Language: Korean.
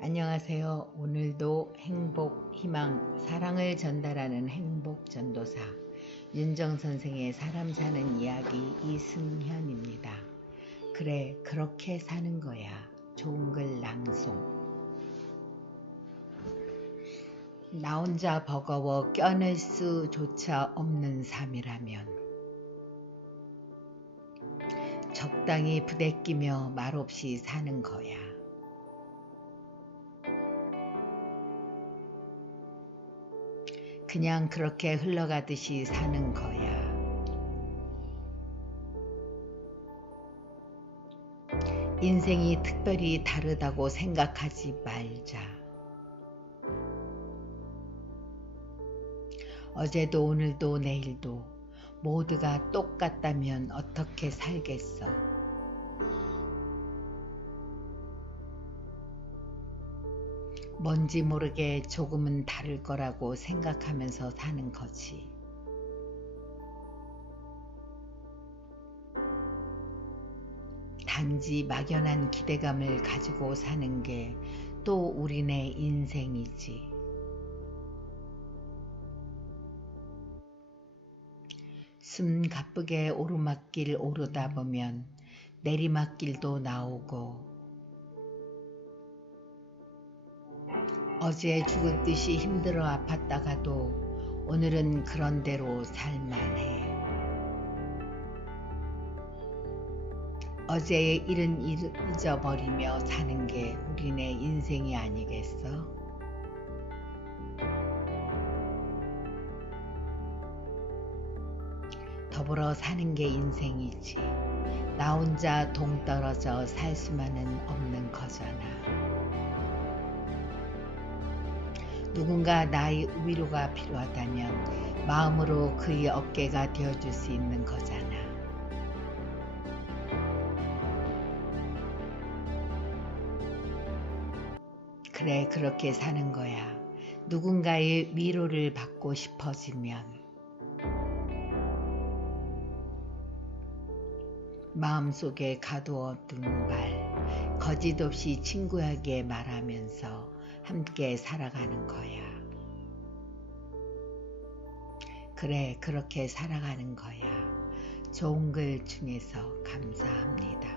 안녕하세요. 오늘도 행복, 희망, 사랑을 전달하는 행복 전도사 윤정 선생의 사람 사는 이야기 이승현입니다. 그래, 그렇게 사는 거야. 좋은 글 낭송. 나 혼자 버거워 껴낼 수조차 없는 삶이라면 적당히 부대끼며 말없이 사는 거야. 그냥 그렇게 흘러가듯이 사는 거야. 인생이 특별히 다르다고 생각하지 말자. 어제도 오늘도 내일도 모두가 똑같다면 어떻게 살겠어? 뭔지 모르게 조금은 다를 거라고 생각하면서 사는 거지. 단지 막연한 기대감을 가지고 사는 게 또 우리네 인생이지. 숨 가쁘게 오르막길 오르다 보면 내리막길도 나오고 어제 죽을 듯이 힘들어 아팠다가도 오늘은 그런 대로 살만해. 어제의 일은 잊어버리며 사는 게 우리네 인생이 아니겠어? 더불어 사는 게 인생이지. 나 혼자 동떨어져 살 수만은 없는 거잖아. 누군가 나의 위로가 필요하다면 마음으로 그의 어깨가 되어줄 수 있는 거잖아. 그래, 그렇게 사는 거야. 누군가의 위로를 받고 싶어지면 마음속에 가두어 둔 말, 거짓 없이 친구에게 말하면서 함께 살아가는 거야. 그래, 그렇게 살아가는 거야. 좋은 글 중에서 감사합니다.